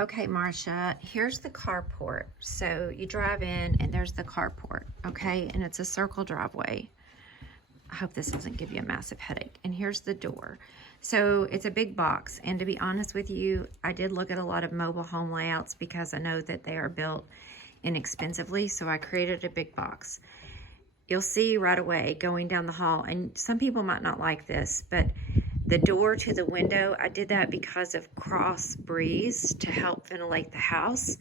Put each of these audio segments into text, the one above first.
Okay, Marcia, here's the carport. So you drive in and there's the carport, okay? And it's a circle driveway. I hope this doesn't give you a massive headache. And here's the door. So it's a big box. And to be honest with you, I did look at a lot of mobile home layouts because I know that they are built inexpensively. So I created a big box. You'll see right away going down the hall, and some people might not like this, but the door to the window, I did that because of cross breeze to help ventilate the house.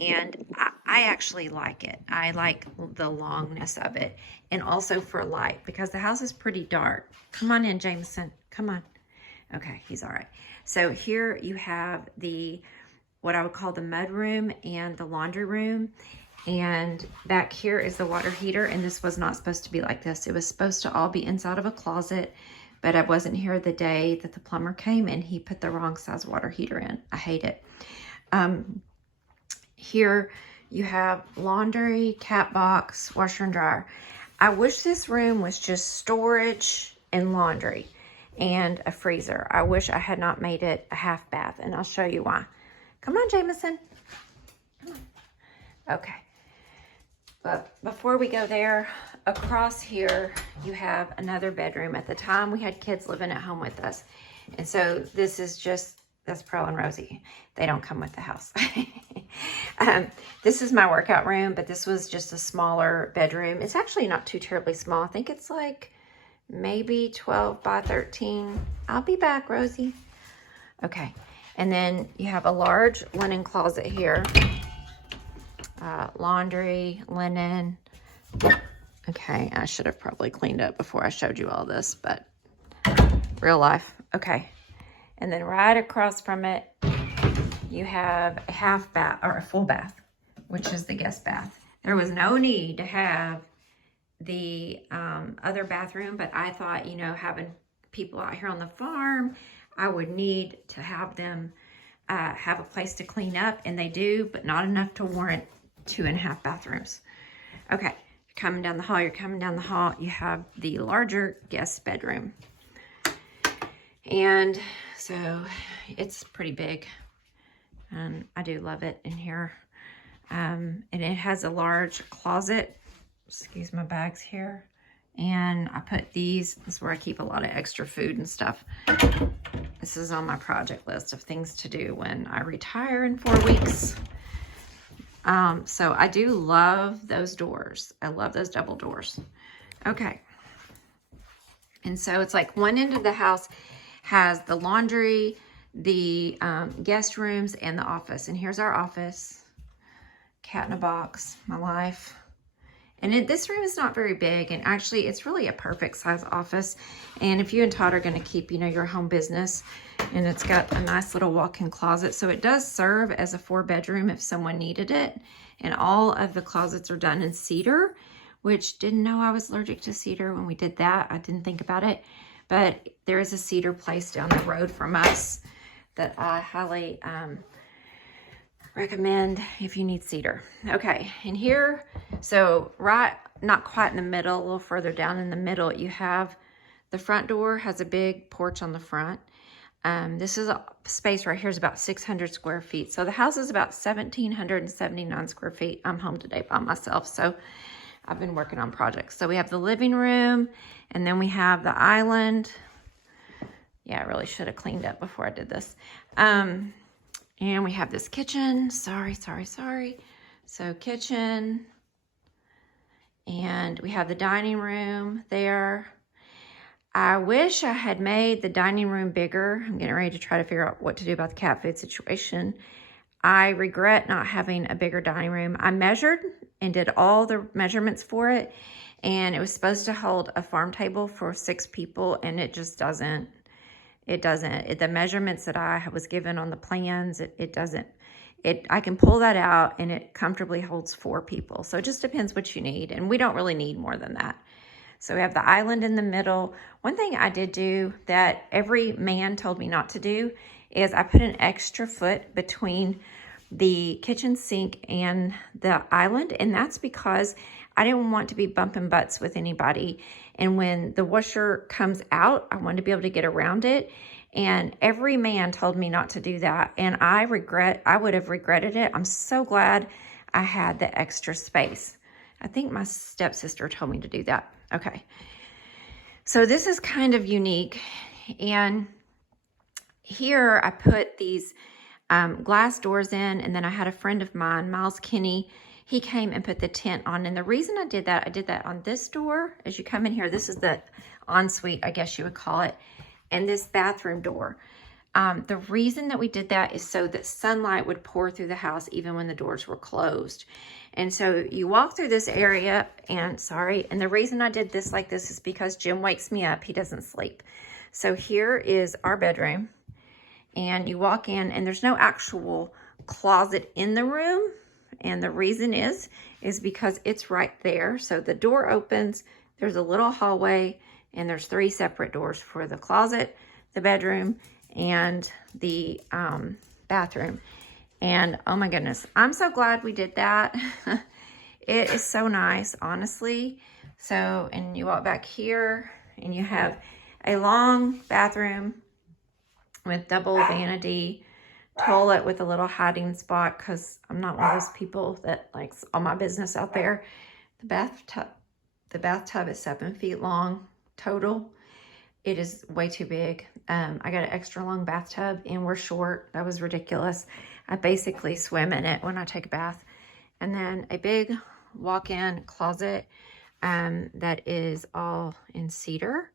And I actually like it. I like the longness of it, and also for light because the house is pretty dark. Come on in, Jameson. Come on. Okay, he's all right. So here you have what I would call the mud room and the laundry room. And back here is the water heater, and this was not supposed to be like this. It was supposed to all be inside of a closet, but I wasn't here the day that the plumber came and he put the wrong size water heater in. I hate it. Here you have laundry, cat box, washer and dryer. I wish this room was just storage and laundry and a freezer. I wish I had not made it a half bath, and I'll show you why. Come on, Jameson. Come on. Okay. But before we go there, across here, you have another bedroom. At the time, we had kids living at home with us. And so this is that's Pearl and Rosie. They don't come with the house. This is my workout room, but this was just a smaller bedroom. It's actually not too terribly small. I think it's like maybe 12 by 13. I'll be back, Rosie. Okay. And then you have a large linen closet here. Laundry, linen. Okay, I should have probably cleaned up before I showed you all this, but real life. Okay. And then right across from it, you have a half bath or a full bath, which is the guest bath. There was no need to have the other bathroom, but I thought, having people out here on the farm, I would need to have them have a place to clean up, and they do, but not enough to warrant 2.5 bathrooms. Okay, you're coming down the hall, you have the larger guest bedroom. And so it's pretty big. I do love it in here. And it has a large closet. Excuse my bags here. And I put this is where I keep a lot of extra food and stuff. This is on my project list of things to do when I retire in 4 weeks. So I do love those doors. I love those double doors. Okay. And so it's like one end of the house has the laundry, the guest rooms, and the office. And here's our office. Cat in a box, my life. And this room is not very big, and actually it's really a perfect size office. And if you and Todd are going to keep, your home business, and it's got a nice little walk-in closet. So it does serve as a 4-bedroom if someone needed it. And all of the closets are done in cedar, which didn't know I was allergic to cedar when we did that. I didn't think about it. But there is a cedar place down the road from us that I highly recommend if you need cedar. Okay, and here, so not quite in the middle, a little further down in the middle, you have the front door has a big porch on the front. This is a space right here is about 600 square feet. So the house is about 1,779 square feet. I'm home today by myself, so I've been working on projects. So we have the living room, and then we have the island. Yeah, I really should have cleaned up before I did this. And we have this kitchen. Sorry. So kitchen. And we have the dining room there. I wish I had made the dining room bigger. I'm getting ready to try to figure out what to do about the cat food situation. I regret not having a bigger dining room. I measured and did all the measurements for it. And it was supposed to hold a farm table for 6 people, and it just doesn't. It doesn't. The measurements that I was given on the plans, it doesn't. I can pull that out, and it comfortably holds 4 people. So it just depends what you need, and we don't really need more than that. So we have the island in the middle. One thing I did do that every man told me not to do is I put an extra foot between the kitchen sink and the island, and that's because I didn't want to be bumping butts with anybody. And when the washer comes out, I wanted to be able to get around it. And every man told me not to do that. And I would have regretted it. I'm so glad I had the extra space. I think my stepsister told me to do that. Okay. So this is kind of unique. And here I put these glass doors in, and then I had a friend of mine, Miles Kinney, he came and put the tent on. And the reason I did that on this door, as you come in here, this is the ensuite, I guess you would call it, and this bathroom door. The reason that we did that is so that sunlight would pour through the house even when the doors were closed. And so you walk through this area, and the reason I did this like this is because Jim wakes me up. He doesn't sleep. So here is our bedroom, and you walk in, and there's no actual closet in the room. And the reason is because it's right there. So the door opens, there's a little hallway, and there's 3 separate doors for the closet, the bedroom, and the bathroom. And oh my goodness, I'm so glad we did that. It is so nice, honestly. So, and you walk back here, and you have a long bathroom with double vanity, toilet with a little hiding spot, because I'm not one of those people that likes all my business out there. The bathtub is 7 feet long total. It is way too big. I got an extra long bathtub, and we're short. That was ridiculous. I basically swim in it when I take a bath. And then a big walk-in closet that is all in cedar.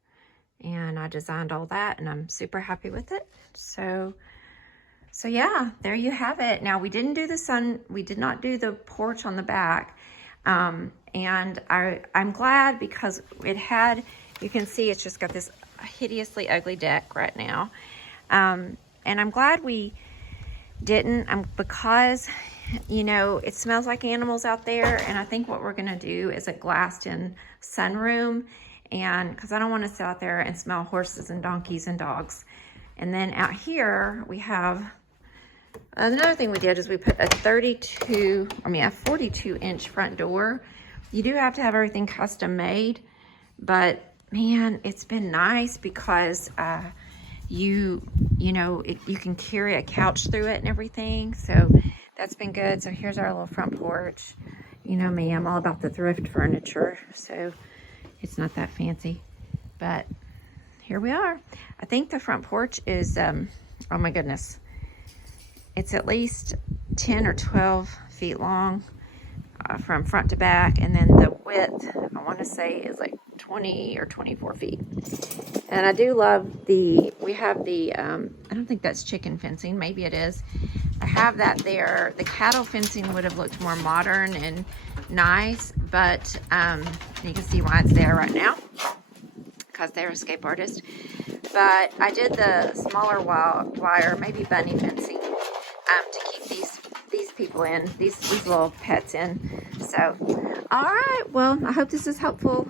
And I designed all that, and I'm super happy with it. So yeah, there you have it. Now, we did not do the porch on the back. And I'm glad, because it had, you can see it's just got this hideously ugly deck right now. And I'm glad we didn't, because, you know, it smells like animals out there. And I think what we're going to do is a glassed-in sunroom. And because I don't want to sit out there and smell horses and donkeys and dogs. And then out here we have, another thing we did is we put a 42-inch front door. You do have to have everything custom made, but man, it's been nice because you can carry a couch through it and everything. So that's been good. So here's our little front porch. You know me, I'm all about the thrift furniture, so it's not that fancy, but here we are. I think the front porch is, oh my goodness, it's at least 10 or 12 feet long from front to back. And then the width, I want to say, is like 20 or 24 feet. And I do love we have the, I don't think that's chicken fencing. Maybe it is. I have that there. The cattle fencing would have looked more modern and nice, but you can see why it's there right now, because they're escape artists. But I did the smaller wire, maybe bunny fencing, to keep these people in, these little pets in. So, all right, well, I hope this is helpful.